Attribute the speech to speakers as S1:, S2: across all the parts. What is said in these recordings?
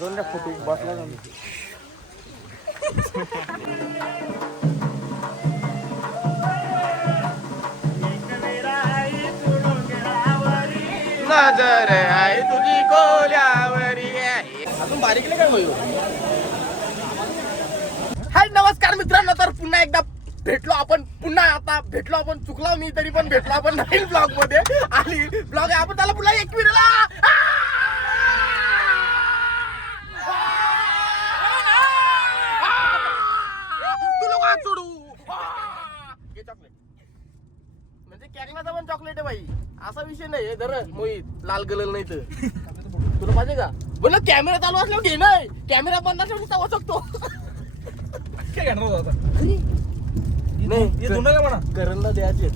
S1: बाजूला फोटो बसला नजर आहे तुझी कोल्यावरी. आहे. अजून बारीक नाही काय होईल? हाय नमस्कार मित्रांनो. तर पुन्हा एकदा भेटलो आपण. पुन्हा आता भेटलो आपण. चुकलो मी तरी पण भेटलो आपण नवीन ब्लॉगमध्ये. आणि ब्लॉग आहे आपण त्याला पुन्हा एक मिनिटला तुला का सोडू घे चॉकलेट कॅकनाचा पण चॉकलेट आहे बाई. असा विषय नाही धर मोहित. लाल गलल नाही तर. तुला पाहिजे का? बोल कॅमेरा चालू असल्यावर घे नाही कॅमेरा बंद असल्यावर तवा शकतो
S2: काय घेणार होता आता.
S1: नाही
S2: हे म्हणा?
S1: करणला द्यायचे.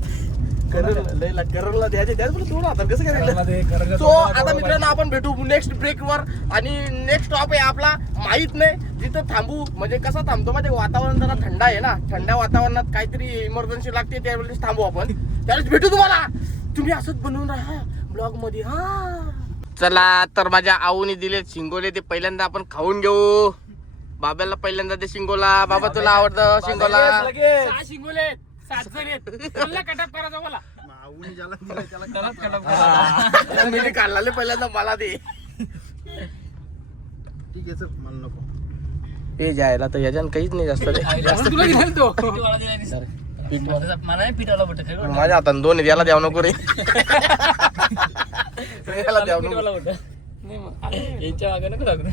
S1: त्याच बोल दोन कसं सो. आता मित्रांनो आपण भेटू नेक्स्ट ब्रेक वर. आणि नेक्स्ट स्टॉप आहे आपला माहीत नाही. जिथं थांबू म्हणजे कसं थांबतो? म्हणजे वातावरण जरा थंड आहे ना. थंड वातावरणात काहीतरी इमर्जन्सी लागते त्यावेळेस थांबू आपण. त्यावेळेस भेटू तुम्हाला. तुम्ही असंच बनवून राहा ब्लॉगमध्ये हा. चला तर माझ्या आऊने दिले शिंगोले ते पहिल्यांदा आपण खाऊन घेऊ. बाबाला पहिल्यांदा ते शिंगोला. बाबा तुला आवडतं शिंगोला.
S3: सहा शिंगोले सात जण आहेत. कोणला कटअप करायचा बोला
S2: त्यालाच कडक करा.
S1: मी काढला पहिल्यांदा मला दे.
S4: ठीक आहे सर मला नको.
S1: हे जायला तर याच्यानं काहीच नाही जास्त. रे.
S3: जास्त तुला दिला तो.
S2: मला नाही पिठाला बट
S1: माझ्या हातानं दोन आहेत, याला द्याव नको रे. याला द्याव नको.
S2: यांच्या मागे नको लागू.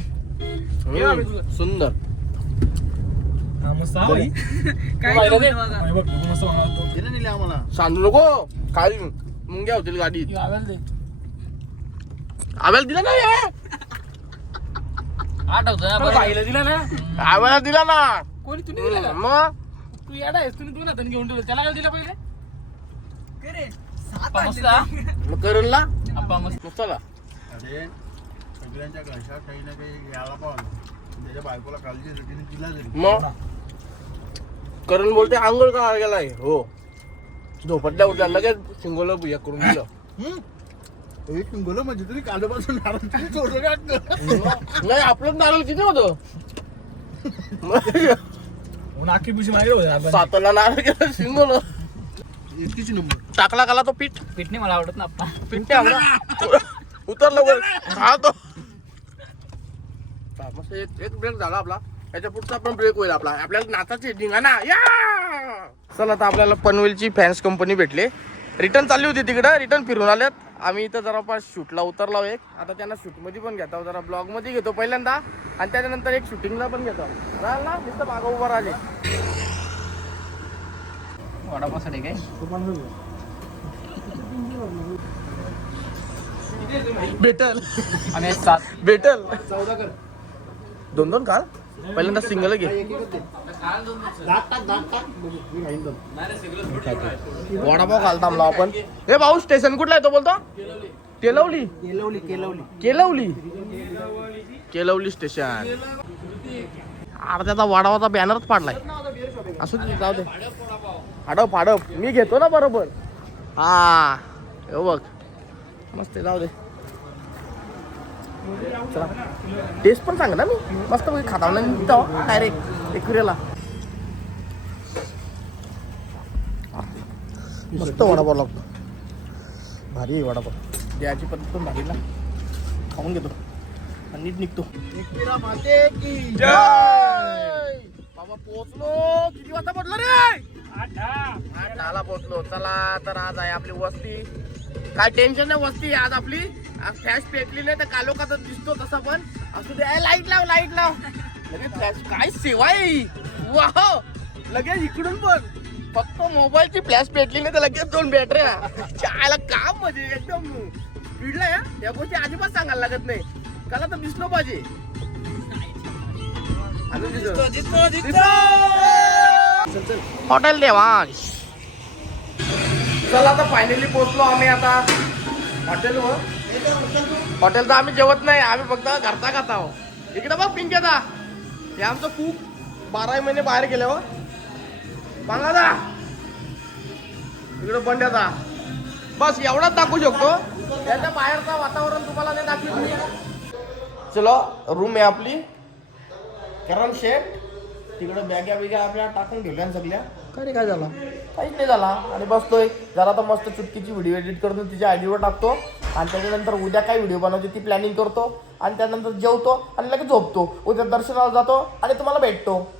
S1: हम्म, सुंदर.
S2: हा मस्त हा बाई.
S3: काय बघा.
S2: बघ, मस्त बनवला तो.
S4: नेले आम्हाला.
S1: सांगू नको. काळी मुंग्या होतील
S3: दे.
S1: आव्याला दिला नाही हे.
S3: दिला ना?
S1: आव्याला दिला ना.
S3: कोणी तुम्ही दिला?
S1: मग?
S3: तू येडा आहेस तुम्ही दोन हाताने घेऊन ठेवलं. त्याला काय दिला पहिले?
S1: मग करणला? मग चला.
S4: अरे सगळ्यांच्या घशात काही ना काही यायला पाहिजे. त्याच्या बायकोला काळजी तिने दिला तरी.
S1: मग? करण बोलते आंघोळ का गेलाय? हो. झोपटल्या उठल्या लगेच शिंगोला बुया करून दिलं.
S4: हे? म्हणजे तरी कालपासून नारळ तरी सोडलं का अक्क?
S1: नाही आपलं नारळ किती होतं?
S2: आखी पिशी मागे होते.
S1: साताला नारळ गेलं शिंगोल.
S4: एकतीस नंबर
S1: टाकला काला तो पीठ.
S3: पिठणे मला आवडत ना आप्पा
S1: पीठ नाही आवडत. उतरलं वर. खातो मस्त एक एक ब्रेक झाला आपला. याच्या पुढचा पण ब्रेक होईल आपला. आपल्याला नाचाची धिंगाणा या! चला आता आपल्याला पनवेलची फॅन्स कंपनी भेटली. रिटर्न चालली होती तिकडं. रिटर्न फिरून आल्यात आम्ही इथं जरापास शूटला उतरलो एक. आता त्यांना शूटमध्ये पण घेतो जरा ब्लॉगमध्ये घेतो पहिल्यांदा. आणि त्याच्यानंतर एक शूटिंगला पण घेतो. राहिल ना नुसतं मागं उभं राहिले.
S3: वडापावसाठी काय?
S1: भेटल.
S3: आणि सात.
S1: भेटल. दोन दोन काल? पहिल्यांदा सिंगल घे. वडापाव खाल थांबलो आपण. हे भाऊ स्टेशन कुठला आहे तो बोलतो? केलवली.
S4: केलवली. केलवली
S1: केलवली केलवली स्टेशन अरे त्याचा वडावाचा बॅनरच पाडलाय असू दे जाऊ दे. फाडप फाडप मी घेतो ना बरोबर. हा हो बघ. मस्त जाऊ दे. चला. टेस्ट पण सांग ना मी. मस्त खाता डायरेक्ट एकुरेला मस्त वडापाव लागतो. भारी आहे वडापाव. द्यायची पद्धत पण भारी ना. खाऊन घेतो. आणि नीट निघतो. बाबा पोहोचलो. किती वाजता पोहोचलो रे? आठ दहाला पोहोचलो. चला तर आज आहे आपली वस्ती. काय टेन्शन नाही वस्ती आज आपली. फ्लॅश पेटली नाही तर कालोका तर दिसतो तसा पण. असू दे. लाइट लाव लाइट लाव. लगेच फ्लॅश काय सेवा आहे वाह लगेच इकडून पण. फक्त मोबाईलची फ्लॅश पेटली नाही तर लगेच दोन बॅटऱ्या चायला काम म्हणजे एकदम. स्पीडला या? गोष्टी अजिबात सांगायला लागत नाही. त्याला तर दिसलो पाहिजे. अजून दिसतो. हॉटेल देवांश. चला आता फायनली पोहोचलो आम्ही आता. हॉटेलवर तर आम्ही जेवत नाही आम्ही फक्त घरचा खाता आहोत इकडे बघ पिंकेदा हे आमचं खूप बारा महिने बाहेर गेले हो. दा इकडं बंड्या दा बस एवढाच दाखवू शकतो. त्याच्या बाहेरचं वातावरण तुम्हाला नाही दाखवत चलो रूम आहे आपली. करम शेट तिकडं बॅग्या बिग्या आपल्या टाकून ठेवल्या सगळ्या. काय काय झाला? काहीच नाही झाला. आणि बसतोय. जरा तर मस्त चुटकीची व्हिडिओ एडिट करतो तिच्या आयडीवर टाकतो. आणि त्याच्यानंतर उद्या काय व्हिडिओ बनवतो ती प्लॅनिंग करतो. आणि त्यानंतर जेवतो आणि लगेच झोपतो. उद्या दर्शनाला जातो आणि तुम्हाला भेटतो.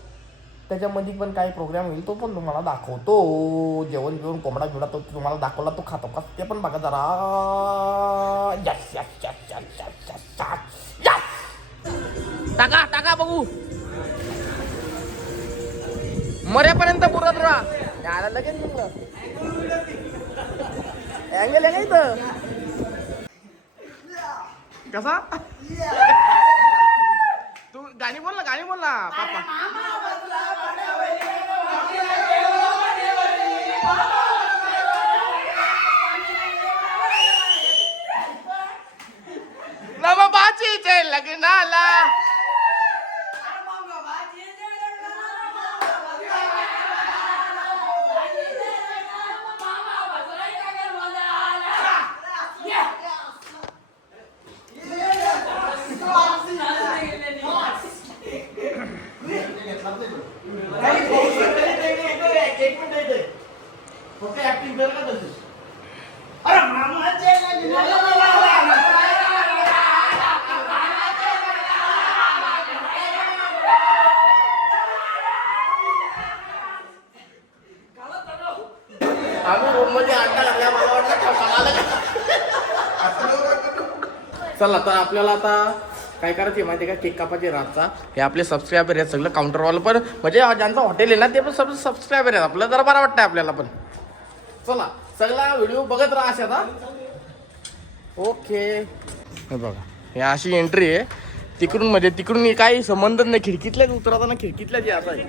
S1: त्याच्यामध्ये पण काही प्रोग्राम होईल तो पण तुम्हाला दाखवतो. जेवण जेवण कोंबडा बिवडा तो तुम्हाला दाखवला तो खातो का? ते पण बघा जरा. टाका टाका बघू. मरेपर्यंत पुरत राहा. यायला लगेच निघलं अँगल आहे का इथं? कसा? तू गाणी बोल ना गाणी बोल ना. पापा नव बाचीचे लग्नाला फक्त ऍक्टिंग कर का तसं आम्ही रूममध्ये अंडा घातल्या मला वाटलं ठोकाला आलं का? चला तर आपल्याला आता काय करायचं माहिती आहे का? केक कापाचे रातचा. हे आपले सबस्क्रायबर आहेत सगळं काउंटरवालं पण म्हणजे ज्यांचं हॉटेल आहे ना ते पण सब सबस्क्रायबर आहेत आपल्याला जरा बरं वाटतंय आपल्याला पण. चला सगळा व्हिडिओ बघत राहा अशा आता ओके हे बघा हे अशी एंट्री आहे. तिकडून म्हणजे तिकडून काही संबंधच नाही. खिडकीतल्याच उतरताना खिडकीतल्या जे असं आहे.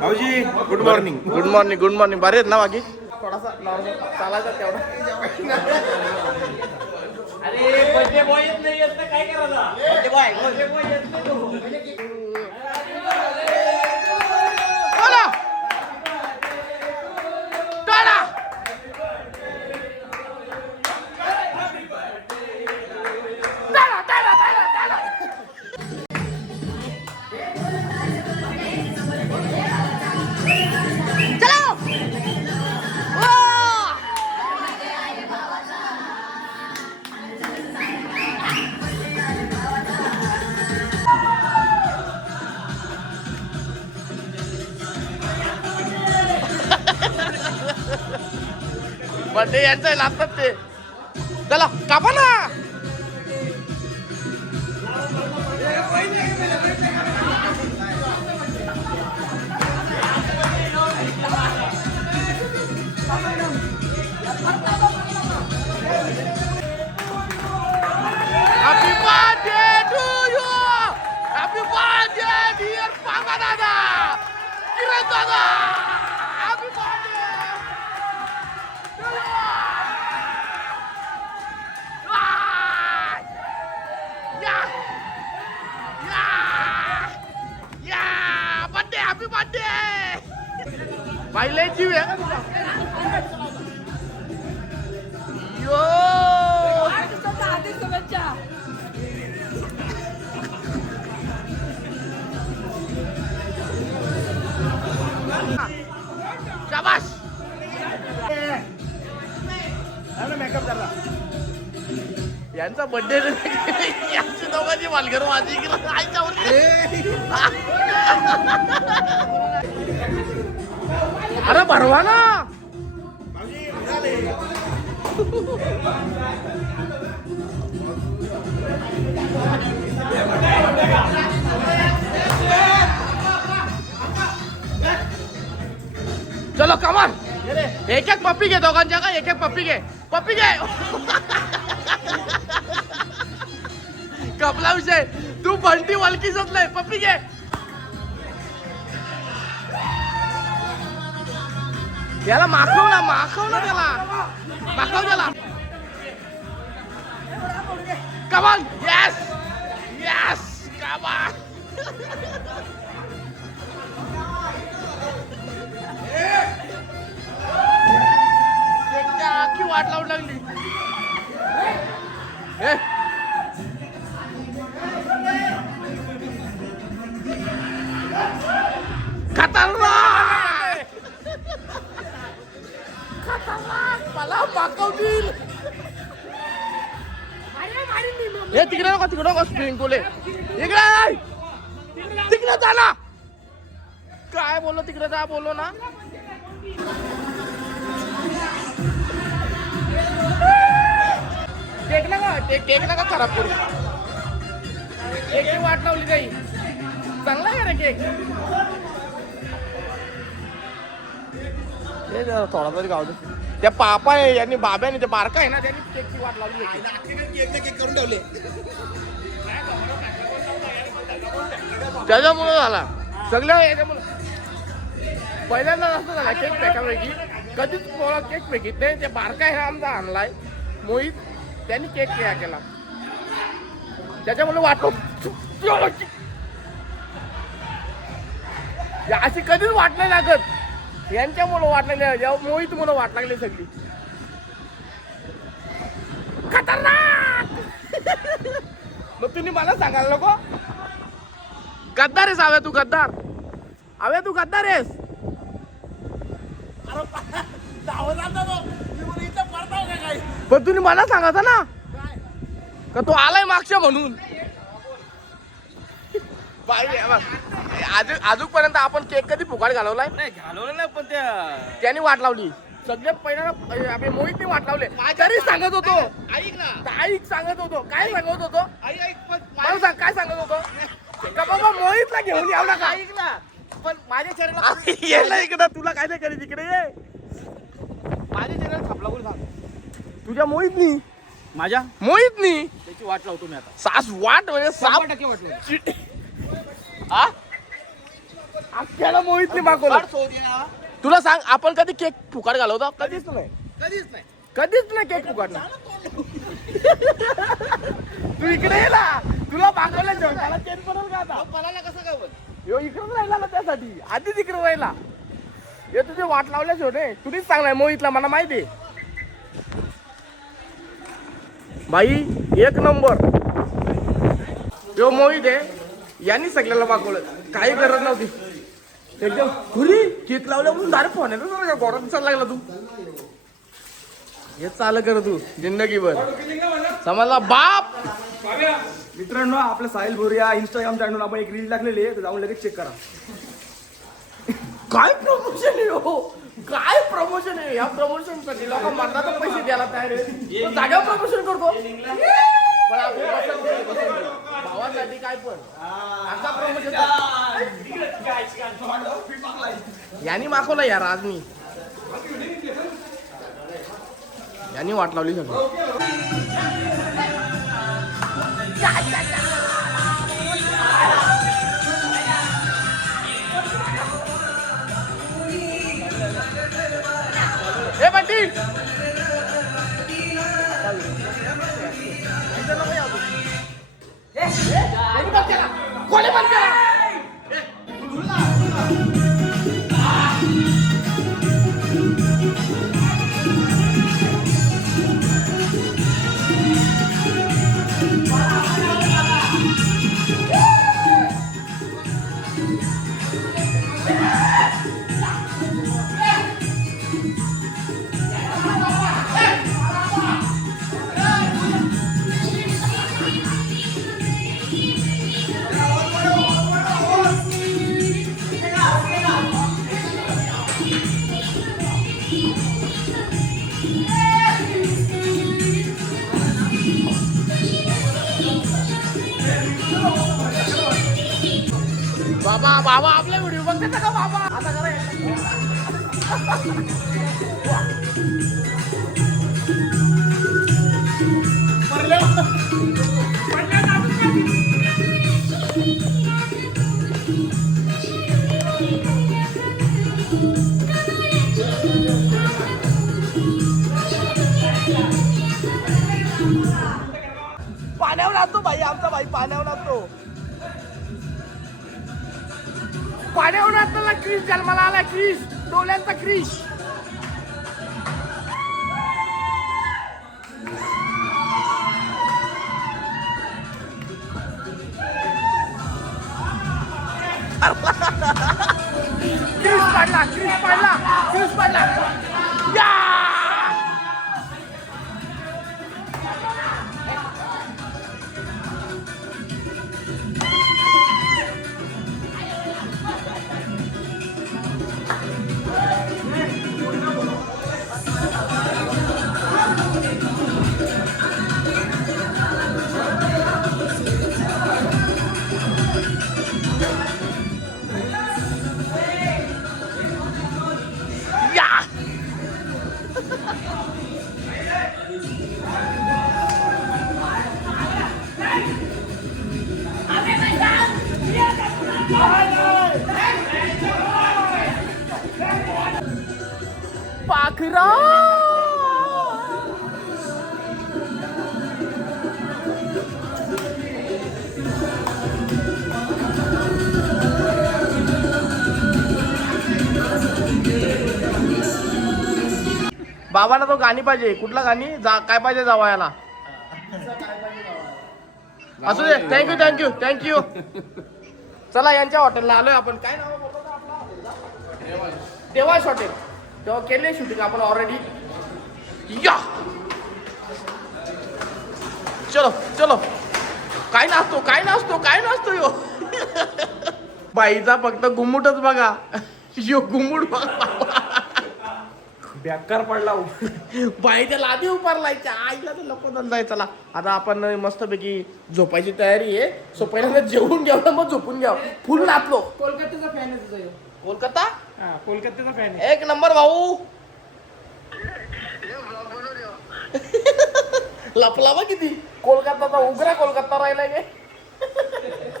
S4: भाऊजी good morning
S1: good morning good morning बरे आहेत ना बाकी? थोडासा नॉर्मल चालायचा तेवढा. अरे बर्थडे बॉय येत नाही येत काय करायचा बॉय बॉय येत नाही बर्थडे यांचं आहे, लागतात ते चला कापा ना Happy birthday to you! Happy birthday dear Panga Dada! Kiran Dada! पाहिले जीव शाबाश
S4: मेकअप झाला
S1: यांचा बर्थडे यांची दोघांची मालघर माझी. आईच्या अरे भरवा ना. चलो कमान एक एक पप्पी घे दोघांच्या का? एक एक पप्पी घे. पप्पी घे. कपला विषय. तू बंटी वलकीच नाही. पप्पी घे. याला माखव ना माखव ना त्याला. माखव त्याला. कमान येस येस कमान मला पाकवतील हे तिकडे नको तिकडे नको स्प्रिंग बोले इकडे. तिकडे जा ना. काय बोललो तिकडे जा बोललो ना. केक नका केक केक नका खराब करू केकची वाट लावली काही चांगला आहे रे केक? हे थोडा तरी गाव दे. त्या पापा आहे यांनी बाब्याने ते बारका आहे ना त्यांनी केकची वाट लावली होती.
S4: केक करून ठेवले
S1: त्याच्यामुळं झाला. सगळं याच्यामुळे. पहिल्यांदा असं झाला केक फेकापैकी कधीच कोणा केक फेकीत नाही. ते बारका हा आमचा आणलाय. मोहित त्यांनी केक तयार केला. त्याच्यामुळे वाटतो अशी कधीच वाट नाही लागत. यांच्यामुळे वाट लागली जेव्हा मोहित म्हणून वाट लागली सगळी. खतरनाक! मग तुम्ही मला सांगायला नको? गद्दार आहेस आव्या तू गद्दार. आव्या तू गद्दार आहेस. पण तुम्ही मला सांगायचं ना? का तो आलाय मागच्या म्हणून? बाई. अजून अजूनपर्यंत आपण केक कधी फुकाट घालवलाय?
S2: नाही घालवलं नाही पण त्या
S1: त्याने वाट लावली. सगळ्यात पहिल्यांदा आम्ही मोहितने वाट लावले. तरी सांगत होतो.
S4: ऐक ना.
S1: ऐक सांगत होतो. काय सांगत होतो?
S4: ऐक ऐक पण
S1: मला सांग काय सांगत होतो? का बाबा मोहितला घेऊन यावं नका?
S4: ऐक ना. पण माझ्या चॅनलला
S1: ये ना इकडं. तुला काय नाही करीत इकडे ये.
S4: माझ्या चॅनल थांबला बोल सांग.
S1: तुझ्या मोहितनी?
S4: माझ्या?
S1: मोहितनी?
S4: त्याची वाट लावतो मी आता.
S1: सास वाट म्हणजे साप.
S4: शंभर टक्के वाट लावतो.
S1: चिट- आ? अख्ख्याला मोहितनी मागवलं. तुला सांग आपण कधी केक फुकाट घालवतो? कधीच नाही.
S4: कधीच नाही.
S1: कधीच नाही केक फुकाट. तू इकडे ये ना. तुला मागवलं पडेल का आता?
S4: कसं काय
S1: इकडे राहिला ना त्यासाठी. आधीच इकडे राहिला. हे तुझे वाट लावल्याच होते तुम्हीच सांगलाय मोहितला मला माहिती आहे. बाई एक नंबर. यो मोहित आहे. यांनी सगळ्याला मागवलं. काही गरज नव्हती. एकदम खुरी केक लावल्या म्हणून दारे फोन आहे गोरात चालला लागला तू. हे चाल कर तू जिंदगीभर. समजला बाप?
S2: मित्रांनो आपल्या साहिल भोरिया इंस्टाग्राम चॅनल आपण एक रील टाकलेली आहे तर जाऊन लगेच चेक करा.
S1: काय प्रमोशन आहे हो? काय प्रमोशन आहे? या प्रमोशनसाठी लोक मरणात पैसे द्यायला तयार आहे जागा प्रमोशन करतो. पण आपण भावासाठी काय पण. आता प्रमोशन यांनी मागवलं यार आज मी. यांनी वाट लावली सगळं. ए बंटी! कोणी बंद पाण्यावर आणतो भाई आमचा भाई पाण्यावर आणतो. पाण्यावर आणताना क्रिश जन्माला आला क्रिश डोळ्यांचा क्रिश क्रिश पाडला क्रिश पाडला क्रिश पाडला. बाबांना तो गाणी पाहिजे. कुठला गाणी? जा काय पाहिजे जावायला? असू दे. थँक्यू थँक्यू थँक्यू चला यांच्या हॉटेलला आलोय आपण. काय नाव बोलतो ना आपलं? हॉटेलचं? देवाश हॉटेल तेव्हा केले शूटिंग आपण ऑलरेडी या! चलो चलो. काय नाचतो काय नाचतो काय नाचतो यो? बाईचा फक्त घुमुटच बघा. यो घुमुट बघा.
S2: बेकार पडला
S1: बाईच्या लादी उभारलायच्या आईला तर नको धंदा चला आता आपण मस्तपैकी झोपायची तयारी आहे. सो पहिल्यांदा जेवून घ्यावं मग झोपून घ्यावं. फुल नाचलो
S3: कोलकात्याचा फॅन आहे तुझा.
S1: कोलकाता?
S3: हा कोलकात्याचा फॅन आहे.
S1: एक नंबर भाऊ. लपला बा किती? कोलकाताचा उघरा कोलकाता राहिला गे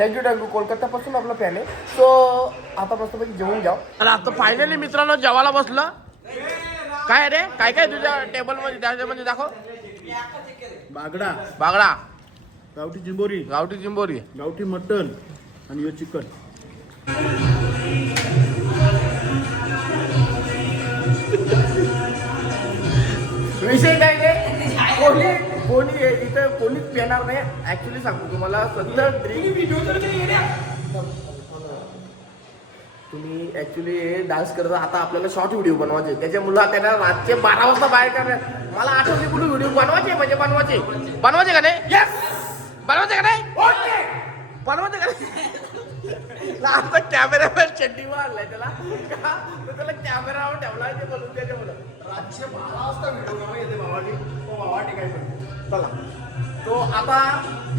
S1: थँक्यू थँक्यू कोलकात्यापासून आपला फॅन आहे. सो आता मस्तपैकी जेवून घ्या. आणि आता फायनली मित्रांनो जेवायला बसलं. काय रे? काय काय तुझ्या टेबलमध्ये त्याच्यामध्ये दाखव.
S4: बागडा.
S1: बागडा.
S4: गावठी चिंबोरी
S1: गावठी चिंबोरी
S4: गावठी मटन आणि चिकन.
S1: कोणी हे इथं कोणीच पेणार नाही. ऍक्च्युली सांगतो तुम्हाला सध्या ड्रिंक तुम्ही ऍक्च्युली डान्स करता आता आपल्याला शॉर्ट व्हिडिओ बनवायचे. त्याच्यामुळे त्यांना रातचे बारा वाजता बाहेर करणार मला आठवली कुठे व्हिडिओ बनवायचे म्हणजे बनवायचे. बनवायचे का नाही? बनवायचे का नाही? बनवायचे का नाही? आता कॅमेरावर चड्डी मारलाय त्याला. त्याला कॅमेरावर ठेवला ते बोलून त्याच्यामुळे. रातचे बारा वाजता व्हिडिओ बनवा येते भावानी तो भावानी काय चला. तो आता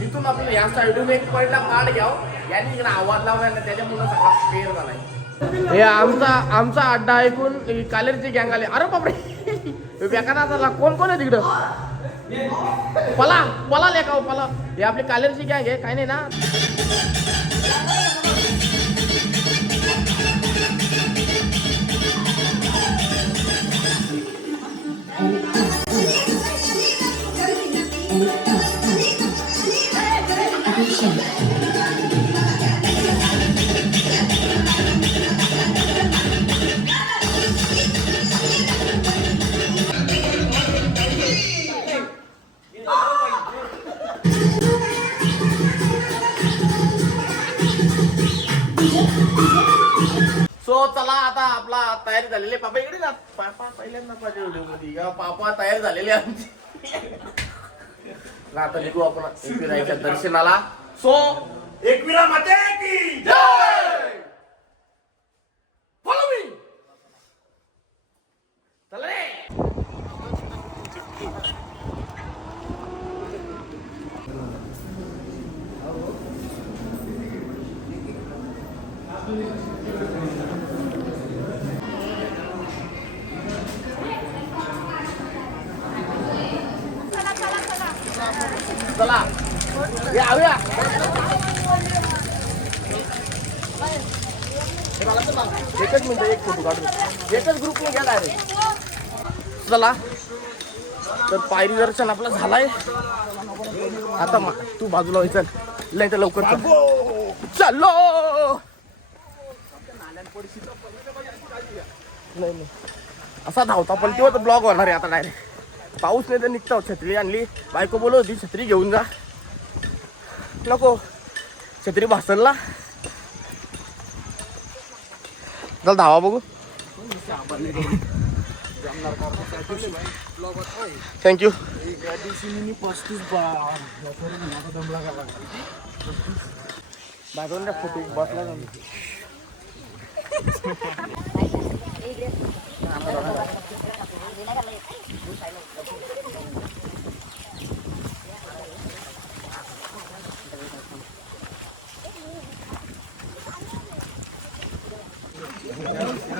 S1: इथून आपण या साईडून एक पॉईंटला पाड घ्याव. यांनी इकडे आवाज लावला ना त्याच्यामुळे सगळा फेर झालाय. हे आमचा आमचा अड्डा ऐकून कालेरची गँग आली. अरे बापरे. बेकाना झाला कोण कोण आहे तिकडं? पला पला लेखाव हो, पला हे आपली कालेरची गँग आहे. काय नाही ना? चला आता आपला तयारी झालेली. पापा इकडे ना पापा पहिल्यांदा माझ्या व्हिडिओमध्ये या पापा तयार झालेले आमची ना आता निघू आपण एकविराईच्या दर्शनाला. सो एकविरा माते की जय! फॉलो मी चला रे चला या या एकच मिनिट एक फोटो काढू एकच ग्रुपने घ्या डायरेक्ट चला. तर पायरी दर्शन आपला झालाय. आता मा- तू बाजूला व्हायचं चल. नाही तर लवकर चल. चाललो नाही नाही. असा धावता पलटीवर ब्लॉग होणार आहे आता डायरेक्ट पाऊस नाही तर निघतो छत्री आणली. बायको बोलत छत्री घेऊन जा. नको. छत्री भासलला चल धावा बघू. थँक्यू एकविरा माते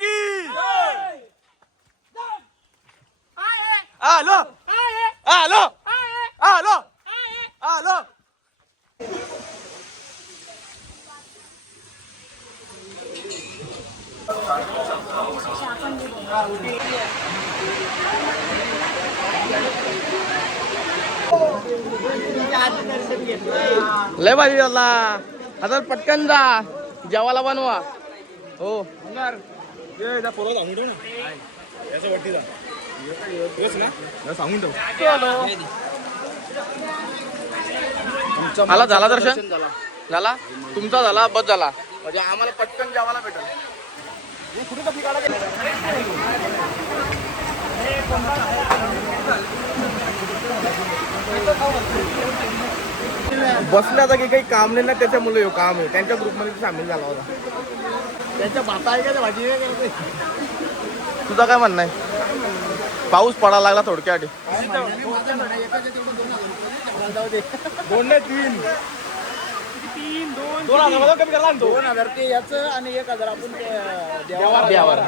S1: की आलो आलो आलो आलो झाला आता पटकन जा. जेवायला बनवा. हो.
S2: सांगून
S1: आला झाला दर्शन झाला. तुमचा झाला बस झाला. म्हणजे आम्हाला पटकन जेवायला भेटेल. बसण्याचा की काही काम नाही ना त्याच्यामुळे ह्यो काम आहे. त्यांच्या ग्रुपमध्ये सामील झाला होता. त्यांच्या भाता आहे का त्या भाजी तुझं काय म्हणणं आहे? पाऊस पडायला लागला थोडक्यासाठी
S2: दोन नाही तीन दोन हजार कमी करला ना तो.
S4: दोन हजार ते याचं आणि एक हजार आपण ते
S1: द्यावर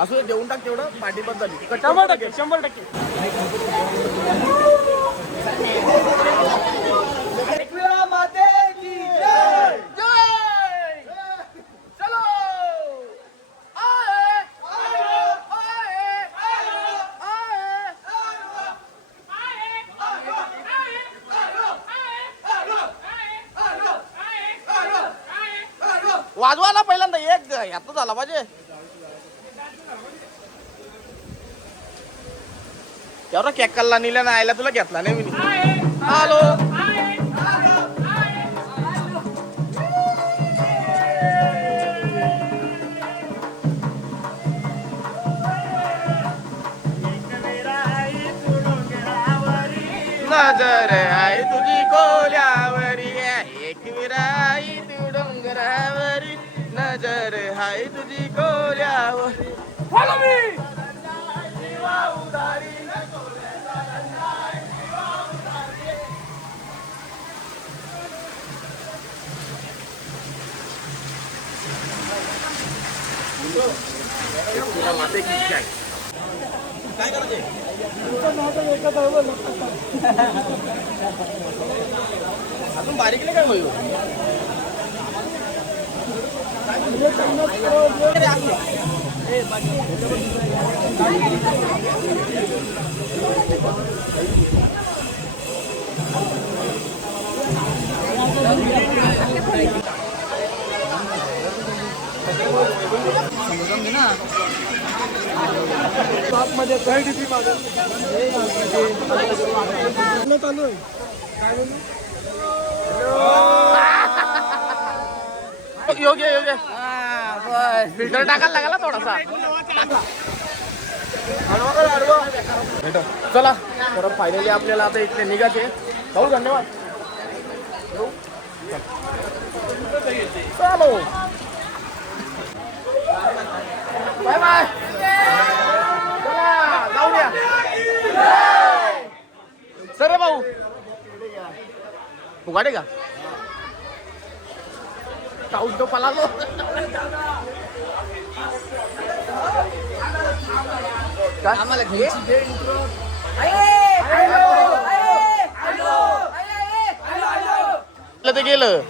S1: असं देऊन टाक तेवढं पाठीबद्द झाली
S2: शंभर टक्के शंभर टक्के
S1: वाजवायला पहिल्यांदा एक यात झाला पाहिजे एवढा केक कल्ला निल्या ना आयला तुला घेतला नाही मी. हॅलो. नजर आहे तुझी कोल्यावरी एक विराई तू डोंगरावरी. नजर आहे तुझी कोल्यावरी. अजून बारीक नाही काय होईल योग्य योग्य. फिल्टर टाकायला लागला थोडासा. चला परत फायनली आपल्याला आता इथले निघायचे. भाऊ धन्यवाद? चालो बाय बाय चला जाऊ द्या सर रे भाऊ. फुगाडे का? काउंट तो पलालो काय? आम्हाला घ्यायची ते गेलं.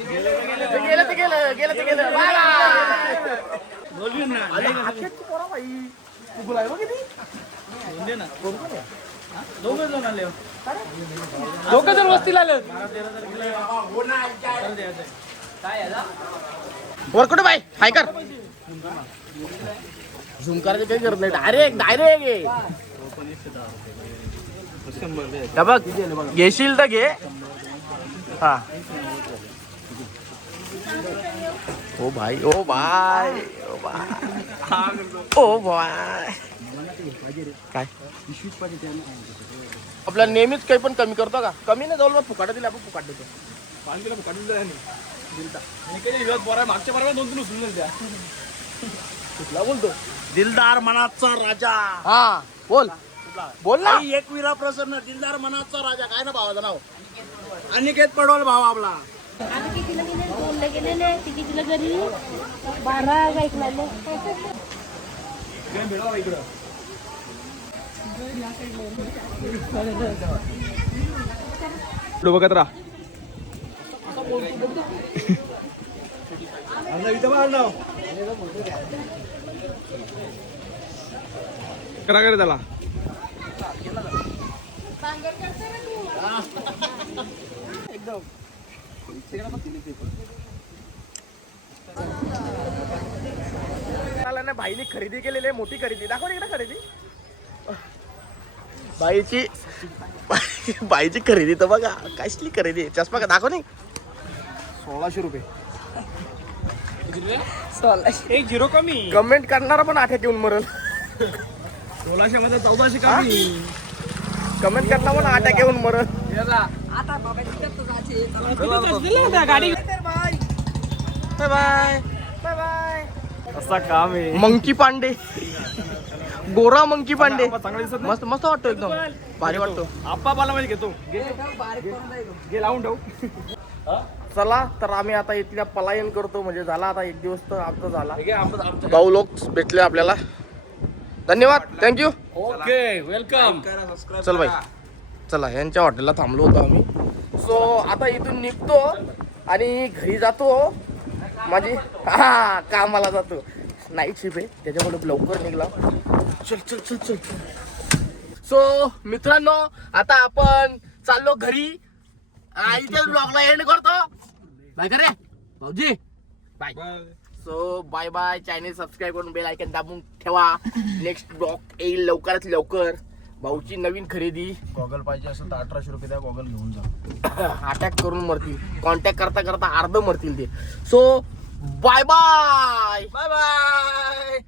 S1: ते गेलं. ते गेलं. गेलं ते गेलं. अरे, हातात तू पोरा बाई. तू बोलाय बघ किती? कोण कोण आहे?
S2: दोघं जण आले
S3: वस्तीला
S1: वर कुठे बाय हाय कर झूम करायचं काही करत नाही डायरेक्ट डायरेक्ट बघ घेशील तर घे हा ओ भाई ओ भाई ओ काय? आपला नेहमीच काही पण कमी करतो का? कमी नाही जाऊ मग फुकाटा दिला आपण फुकाट देतो.
S2: दिलता. काही नाही बरं मागच्या बरोबर दोन तीन उचलून द्या
S1: कुठला बोलतो?
S4: दिलदार मनाचा राजा.
S1: हा बोल. बोल ना.
S4: एक विरा प्रसन्न दिलदार मनाचा राजा. काय ना भावाचं नाव? अनिकेत पडवल भाव आपला.
S5: आम्ही कितीला गेले दोनला गेलेले ते कितीला घरी बारा बाईकला आले
S2: भेटावा इकडं पुढं बघत राहा इथं बघ नाव करा करे त्याला
S1: मला ना भाईने खरेदी केलेली आहे मोठी खरेदी. दाखव इकडे खरेदी. बाईची बाईची खरेदी तर बघा कसली खरेदी आहे? चष्मा का दाखव नाही
S2: सोळाशे रुपये.
S3: एक झिरो कमी.
S1: कमेंट करणारा पण आठ्यात येऊन मरल
S2: सोळाशे मध्ये चौदाशे कमी.
S1: कमेंट करणारा पण आठ्यात येऊन मरल
S3: गाडी
S1: बाय बाय बाय बाय
S2: असा काम आहे.
S1: मंकी पांडे. गोरा मंकी पांडे.
S2: आप्पा चांगला दिसत नाही?
S1: मस्त मस्त वाटतो एकदम. भारी वाटतो.
S2: आप्पा बाला मध्ये घेतो. घे. घे- घे लावून ठेव.
S1: चला तर आम्ही आता इथल्या पलायन करतो. म्हणजे झाला आता एक दिवस तर आमचा झाला.
S2: घे, आमचं- आमचं-
S1: भाऊ लोक भेटले आपल्याला. धन्यवाद. थँक्यू
S3: ओके वेलकम
S1: चल बाई. चला यांच्या हॉटेलला थांबलो होतो आम्ही. सो आता इथून निघतो आणि घरी जातो. माझी? हा कामाला जातो. नाईट शिफ्ट आहे. त्याच्यामुळे लवकर निघला. चल चल चल चल. सो मित्रांनो आता आपण चाललो घरी. आईच्या ब्लॉगला एंड करतो. बाय करे. भाऊजी. Bye so bye bye channel subscribe करून बेल आयकन दाबून ठेवा. नेक्स्ट ब्लॉग येईल लवकरात लवकर. भाऊची नवीन खरेदी.
S4: गॉगल पाहिजे असेल तर अठराशे रुपये द्या गॉगल घेऊन जा.
S1: अटॅक करून मरतील. कॉन्टॅक्ट करता करता अर्ध मरतील ते. So bye bye
S2: bye bye